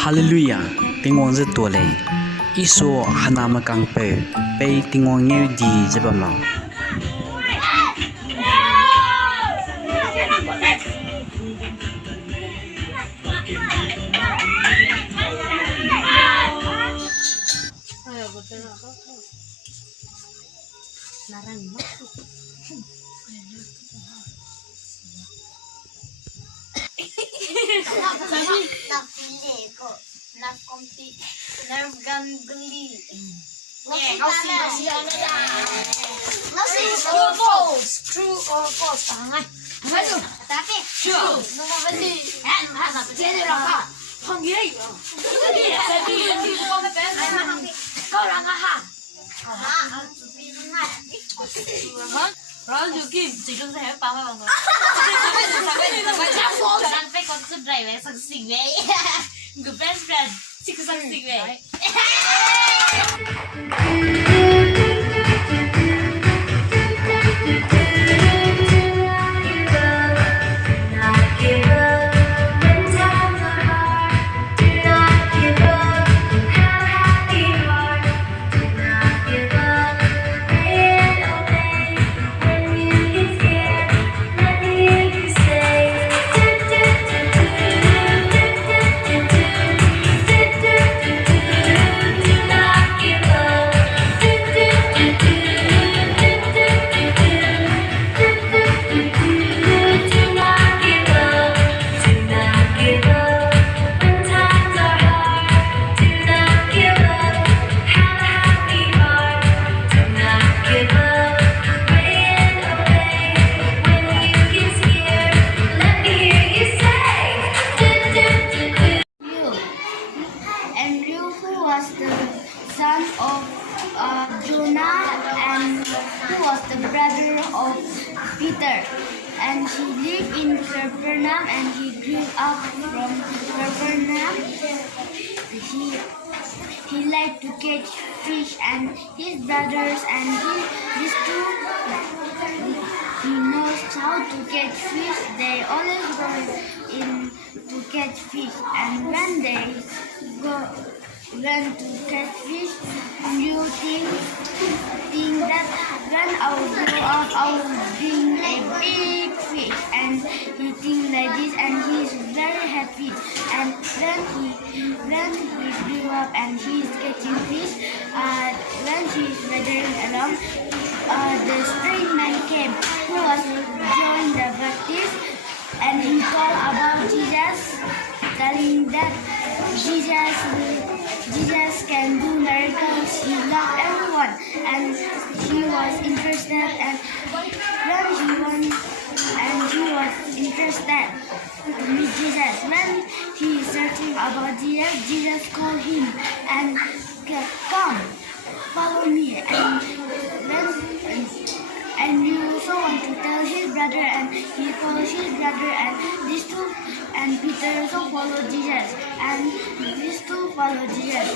Hallelujah, Tingwang rất tua lệ. Isua hanama kang pe Tingwang nghe đi jabam lao. True or false? True. Rồi dù kim chỉ trong xe bao bao người. Đang phải con sub này về sang xinh vậy. Good best friend, chỉ có sang xinh vậy. Andrewbe was the son of Jonah, and who was the brother of Peter. And he lived in Capernaum, and he grew up from Capernaum. He liked to catch fish, and his brothers and these two, he knows how to catch fish. They always go in to catch fish, and when they learn to catch fish, you think that when I will grow up, I will bring a big fish, and he thinks like this, and he is very happy. And when he grew up and he is catching fish, when he is weathering along, the strange man came who was John the Baptist, and he told about Jesus, telling that Jesus can do miracles. He loved everyone, and he was interested. And when he was interested to meet Jesus, when he is searching about Jesus, Jesus called him and come, follow me. And you also want to tell his brother, and he follows his brother, and these two, and Peter also followed Jesus, and these two followed Jesus.